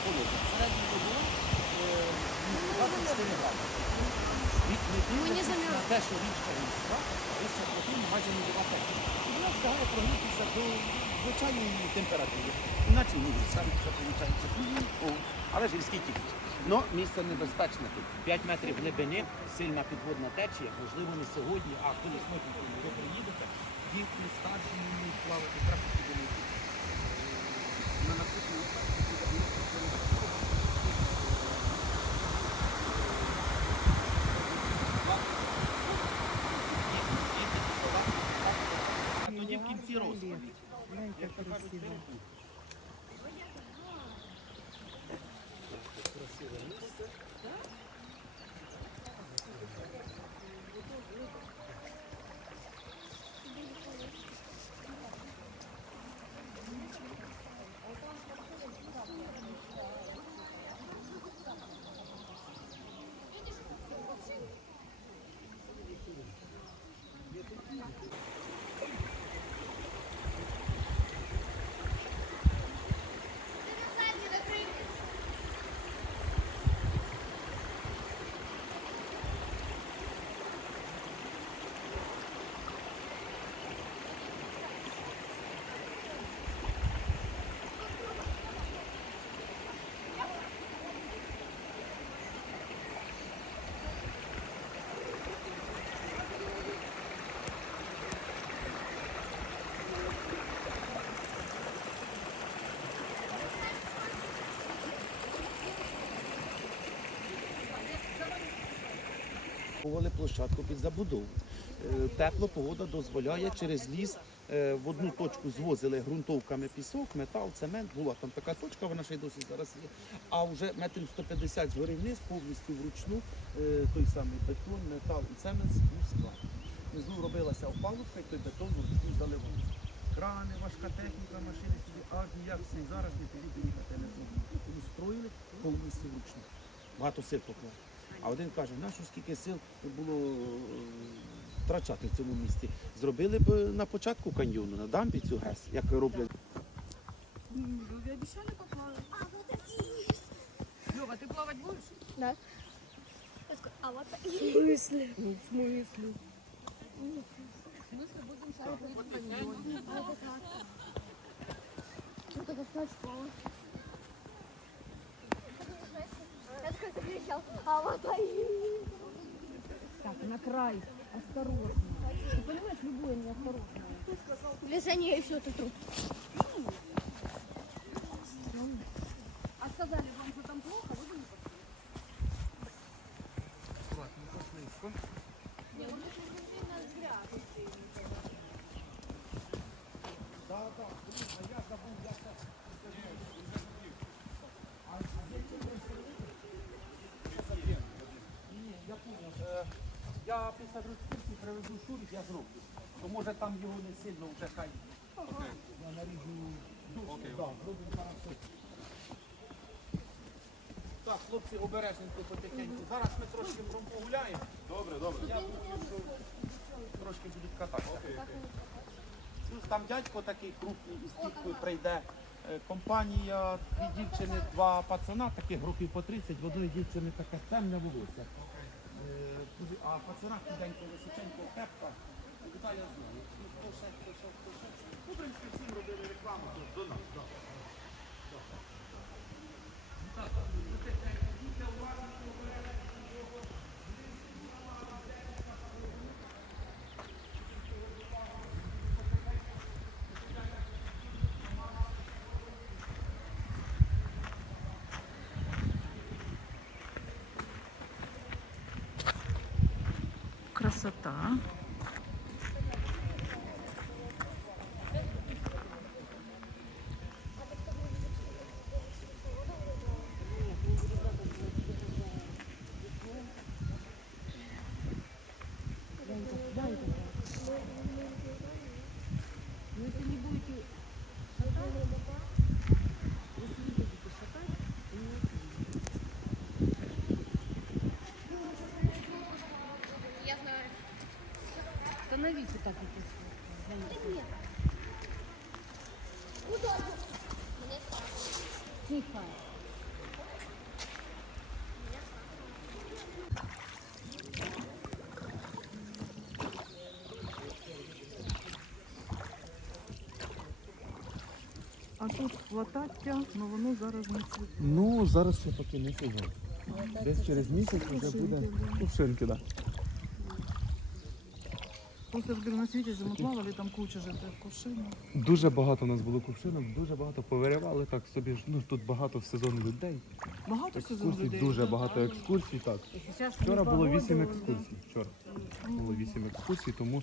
зовсім не. Середній добу 24 градуси. Від не дивлячись на те, що річка гірська, вища профіль майже нульова температура. І вона встигає прогрітися до звичайної температури. Іначе ні, гірська річка виходить, але ж гірський тільки. Но місце небезпечне тут. 5 метрів глибини, сильна підводна течія, можливо, не сьогодні, а коли сьогодні ви приїдете, діти старші не вміють плавати, туди не йти. На наступний А тоді в кінці розповідь. Як то кажуть, перепутати. Красиве місце. Повали площадку під забудову. Е, Тепла погода дозволяє через ліс е, в одну точку звозили ґрунтовками пісок, метал, цемент. Була там така точка, вона ще й досі зараз є. А вже метрів 150 згори вниз повністю вручну е, той самий бетон, метал і цемент у склад. Внизу робилася опалубка і той бетон вручну заливався. Крани, важка техніка, машини сюди аж ніяк зараз не підійде їхати не зможуть. Устроїли повністю вручну. Багато сил поклали. А один каже, нащо скільки сил було е, втрачати в цьому місті. Зробили б на початку каньйону, на дамбі цю ГЕС, як роблять. Ви обіцяли поплавати? Льова, ти плавати будеш? Да. А вот В смысле? Ну, в смысле? В смысле будемо зараз ходити в каньйоні? Что-то достать школа. Сколько кричал, а вот Так, на край. Осторожно. Ты понимаешь, любое неосторожное. Движение и все тут. А сказали вам, что там плохо, вы не Я поняв. Е, Я після екскурсії привезу шурик, я зроблю. То може там його не сильно вже хай. Я наріжу досить, да, зроблю хорошо. Так, хлопці, обережненько потихеньку. Зараз ми трошки погуляємо. Добре, добре. Я думаю, що трошки будуть кататися. Плюс там дядько такий крупний із тіткою прийде. Е, Компанія, дві дівчини, два пацана, таких років по 30, в одної дівчини таке темне волосся. Туди- А пацана худенько, височенько, пепка. Віталія знає. Хто ще, хто ще, хто ще. Ну, в принципі, всім робили рекламу до нас. так. Так, будьте уважні, Красота. так А тут хватаття, але ну, воно зараз не цвіте. Ну, зараз ще поки не цього. Десь через місяць вже буде. Ну, шинки, так. Просто ж на світі зимотлавали, там куча же кувшинок. Дуже багато у нас було кувшинок, дуже багато повиривали так собі. ж, Ну тут багато в сезон людей. Багато сезон Екскурсій, людей. дуже багато екскурсій. Так. Вчора було вісім екскурсій. Вчора було вісім екскурсій, тому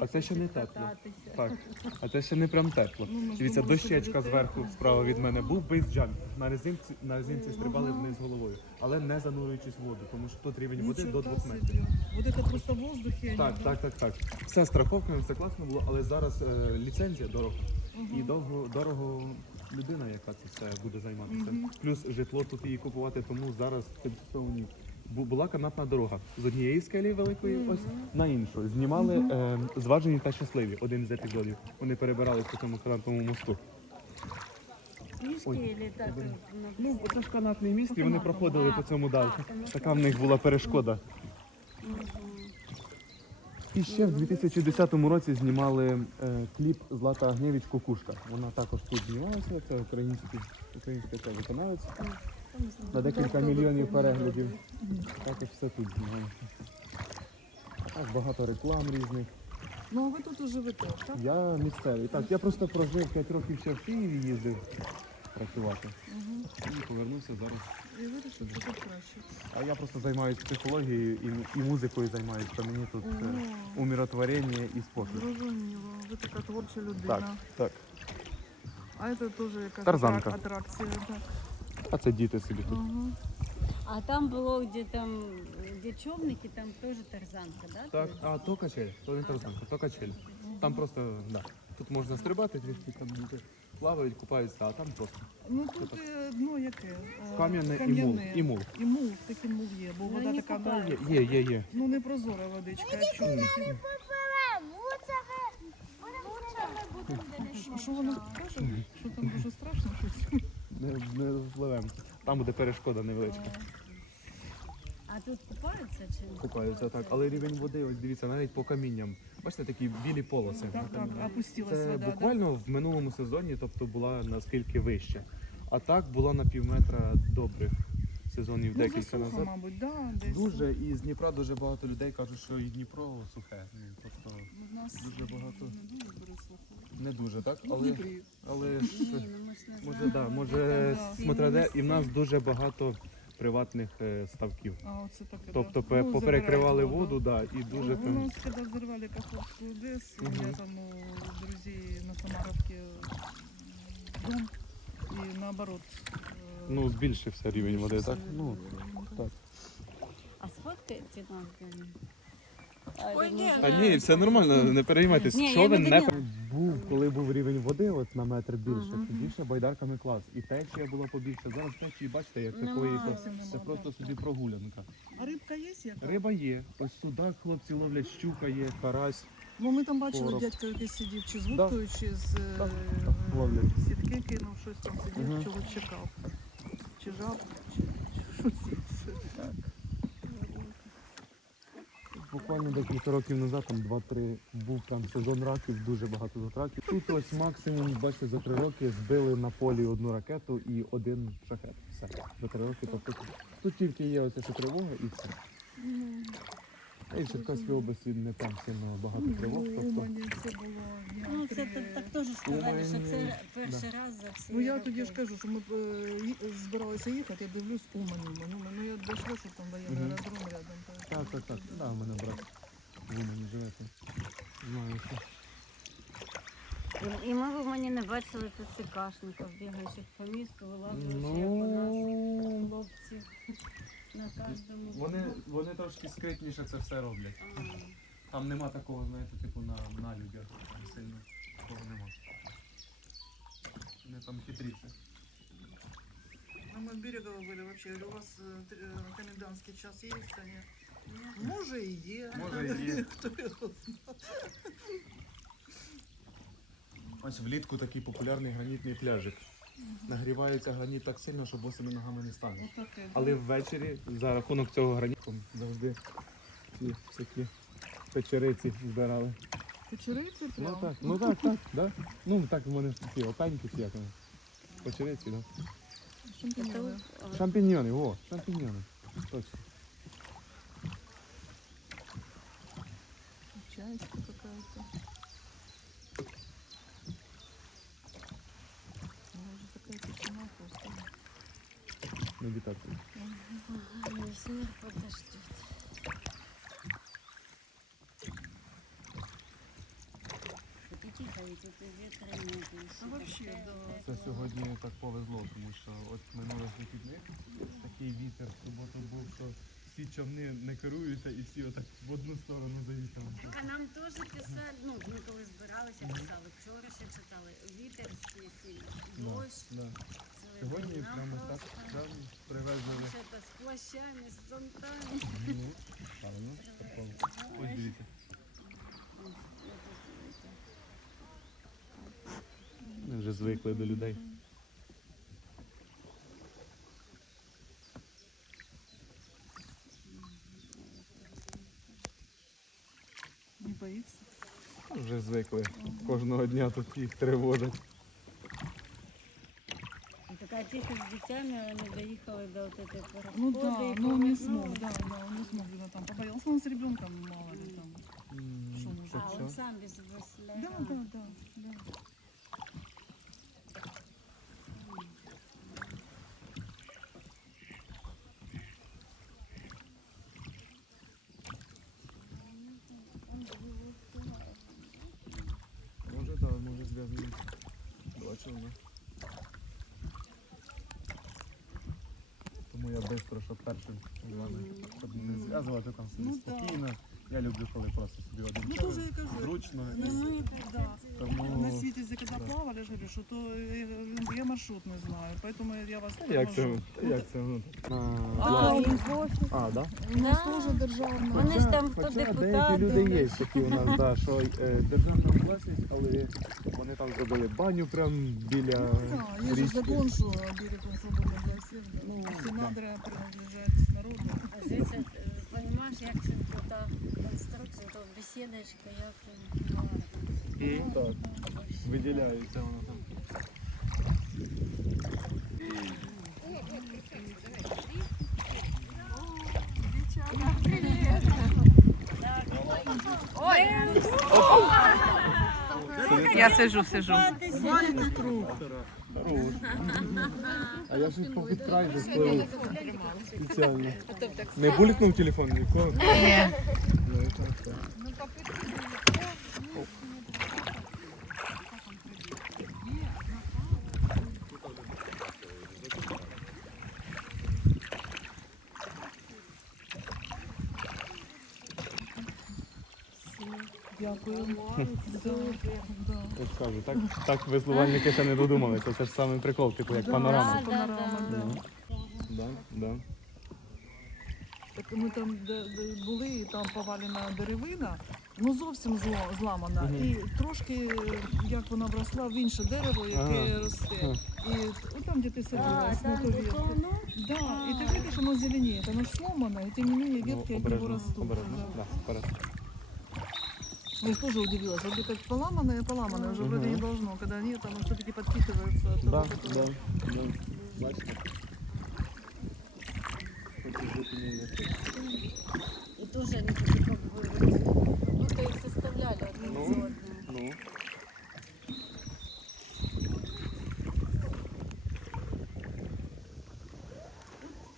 а це ще не тепло. Так, а це ще не прям тепло. Ну, Дивіться, дощечка зверху справа від мене був бейсджамп. На резинці на резинці стрибали вниз головою, але не занурюючись в воду, тому що тут рівень води до двох метрів. Вот это просто в воздухе. они, Так, да? так, так, так. Все з страховками, все класно було, але зараз е, ліцензія дорога. І довго, дорого людина, яка це все буде займатися. Плюс житло тут її купувати, тому зараз тимчасово ні. Бу- Була канатна дорога з однієї скелі великої, ось на іншу. Знімали е, зважені та щасливі. Один з епізодів. Вони перебирались по цьому канатному мосту. Ой. Ну, це ж канатний міст, і вони проходили по цьому далі. Така в них була перешкода. І ще в 2010 році знімали е, кліп Злата Агнєвіч Кукушка. Вона також тут знімалася, це український, українська ця виконавець. На декілька мільйонів переглядів. Також все тут знімалося. Так, багато реклам різних. Ну а ви тут і живете, так? Я місцевий. Так, я просто прожив 5 років ще в Києві їздив працювати. Угу. І повернувся зараз. І вирішив, що тут краще. А я просто займаюся психологією і, і музикою займаюся, то мені тут е, умиротворення і спокій. Зрозуміло. Ви така творча людина. Так, так. А це теж якась Тарзанка. атрак- атракція. Так. А це діти собі тут. Ага. А там було, где там, где човники, там тоже тарзанка, да? Так, а то качель, то не тарзанка, то качель. Там просто, да. Тут можна стрибати, трішки там діти плавають, купаються, а там просто Ну тут е, дно яке? Е, кам'яне і мул. І мул. І мул, такий мул є, бо Ну, вода не така купаються. Є, є, є. ну не прозора водичка. а човники. А що вона каже? Що там дуже страшно щось? Не, не розпливемо. Там буде перешкода невеличка. А тут купаються чи Купаються так. Але рівень води, ось дивіться, навіть по камінням. Бачите, такі білі полоси. Так, так, опустилась Це вода. да? буквально в минулому сезоні, тобто була наскільки вище. А так була на пів метра добрих сезонів Ну, декілька засуха, назад. мабуть, да, десь. Дуже і з Дніпра дуже багато людей кажуть, що і Дніпро сухе. Ну, тобто У нас дуже багато. не дуже пересохло. не дуже, так? Ну, в Але, Дніпрі. але Ні, ну ми ж не може, знаємо. да, може Да. смотря де, і в нас дуже багато приватних е, ставків. А, оце таке, Тобто да. пе- Ну, поперекривали забирають воду, да, і дуже У Ну, нас, когда взорвали Каховскую ГЭС, у Мгм. меня там у друзей на Самаровке дом, и наоборот. э, Ну, збільшився рівень води, так? Ну, так. А сфоткайте нам. Ой, ні, Та ні, все нормально, не переймайтесь. Ні, я Човен не не був, коли був рівень води, от на метр більше, Ага. тоді ще байдарками клас. І течія була побільше. Зараз течії, бачите, як такої, то це просто собі прогулянка. А рибка є яка? Риба є. Ось судак хлопці ловлять, щука є, карась. Ну ми там бачили, Короб. дядько якийсь сидів, чи з вудкою, чи з е, Так, так, ловлять. сітки кинув, щось там сидів, Мгм. чогось чекав. Чи жаб, чи чи щось інше. Буквально декілька років назад, там 2-3, був там сезон раків, дуже багато затраків. Тут ось максимум, бачите, за три роки збили на полі одну ракету і один шахет. Все. За три роки. Тобто тут, тільки є оця тривога і все. А і в Черкаській області не там сильно багато тривог. Ну, Тобто це Ну, так, так теж сказали, що це перший раз за всі Ну я тоді ж кажу, що ми е, ї- збиралися їхати, я дивлюсь Умані. Ну, ну я дійшла, що там воєнний Мгм. аеродром рядом. Так, так, так. Да, у мене брат в Умані живе. там. Знаю, що. І ми в мені не бачили тут цикашників, бігаючих по місту, вилазили, як у нас Ну, хлопці на кожному. вони, вони трошки скритніше це все роблять. А, Там нема такого, знаєте, типу на, на людях сильно Такого нема. Вони там хитріше. А мы с Берегова были вообще. Говорю, у вас э, т- э, комендантский час есть? Они, ні. може і є. Може і є. Хто його знає. Ось влітку такий популярний гранітний пляжик. Нагрівається граніт так сильно, що босими ногами не станеш. Отаке. Але ввечері за рахунок цього граніту завжди ці всякі печериці збирали. Печериці Ну прям? так, ну так, так, да. Ну так в мене ж такі опеньки чи як вони. Очереці, да? Шампиньоны. Шампіньйони, о, шампіньйони. Точно. Чайка какая-то. Даже такая тишина просто. Медитація. Лесник подождет. А вообще, да. Це сьогодні так повезло, тому що от минулих вихідних такий вітер в суботу був, що всі човни не керуються і всі отак в одну сторону заїхали. Так, а нам теж писали, ну, ми коли збиралися, писали, вчора ще читали, вітер Да, дощ, да. цілий Сьогодні. Нам прямо так просто прямо привезли. З плащами, з зонтами. Ну, правильно. Ось дивіться. Вже звикли до людей. Не боится? Вже звикли. Кожного дня тут їх тривожать. Така тихо з дітьми, вони доїхали до от этой перешкоди. Ну да, і но он не смог, да, да, он не смог где-то там побоялся. Он с ребенком, мало ли там. Що може? А, он сам без. Да, да, да, да. Може, так, може зв'язано. Бачив, да. Тому я швидко, щоб першим з вами, щоб не зв'язувати там собі Ну, да. спокійно. Я люблю, коли просто собі один Ну кажу. зручно. На і світі, да. Тому На світі, коли плавали, я ж говорю, що то я, я маршрут не знаю, поэтому я вас як це? Як це? Ну, А, А, і- а, да? У нас Да. теж державна. Вони ж там хто Хоча деякі люди є такі у нас, да, що е, державна власність, але вони там зробили баню прямо біля Да, есть же річки. закон, что берег он свободен для всех. Да. Ну, Все да. надра принадлежат народу. А звідси, е, понімаєш, як це та конструкція, то бесідочка, як він гарно. Ну, так, виділяється воно там. Я сижу, сижу. інструктора. А я ж по під край же сплив спеціально. Не булькнув телефон нікого? Ні. Ну, і хорошо. Дякую. Да, да. Я ж кажу, так, так веслувальники ще не додумалися. Це ж саме прикол, типу як Да, панорама. Панорама, да. Ну. Да, да. Так ми там де, де були, і там повалена деревина, ну зовсім зло, зламана. Мгм. І трошки, як вона вросла в інше дерево, яке Ага. росте. І от там, де ти А, там де ветку. воно? Да, и ты видишь, оно зеленеет, оно ж сломано, и тем не менее Ну, ветки от него обережно, растут. обережно. да. Да, вперед. Я ж тоже удивилась, вот как поломанное, поломанное, уже вроде не должно, когда нет, оно все-таки подпитывается от Да, того, да, да. Бачите? Хочу жити не є. І теж вони такі як би, як будто їх составляли одну Ну. за одну. Ну.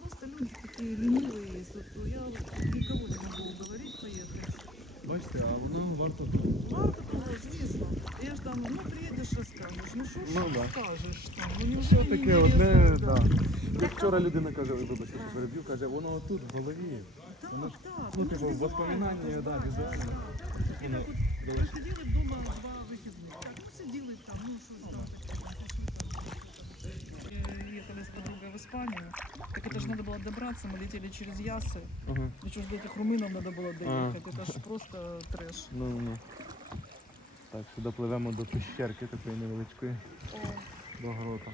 Просто люди такие ленивые есть. Вот я вот никого не могу уговорить поехать. Бачите, а воно варто. Того, звісно. Я ж там, ну приедешь, расскажешь. Ну что ж Ну, да. скажешь там? Ну неужели таке одне, да. Як вчора людина каже, вибачте, що переб'ю, каже, воно тут в голові. Так, Воно ж, так. ну, типу, візуально, воспоминання, да, візуально. І так от ми сиділи вдома два вихідних. Сиділи там, ну що там таке, там. Э, Ехали с подругой в Испанию Так это же надо было добраться, мы летели через Ясы. Ага. Еще ж до этих румынов надо было доехать. Это ж просто трэш. Ну, ну, ну. Так, сюди пливемо до пещерки такої невеличкої, О, до грота.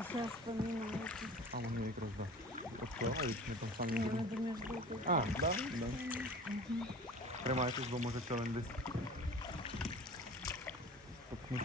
і зараз помінується. А вони якраз да. Відкривають, ми там самі Ні, будемо. надо між бути. А, да? Да. Тримайтесь, бо може човен десь. Попнути.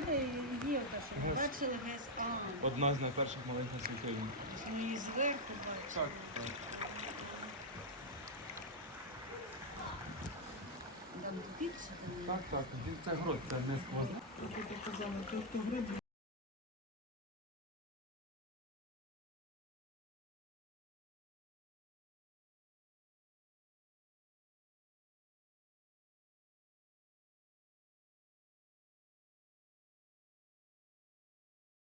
тебе є те, що бачили Одна з найперших маленьких світильник. ну і зверху бачили. Так, так. Там більше там. Так, так. Це грот, це не сквозь. Показали, тут гриб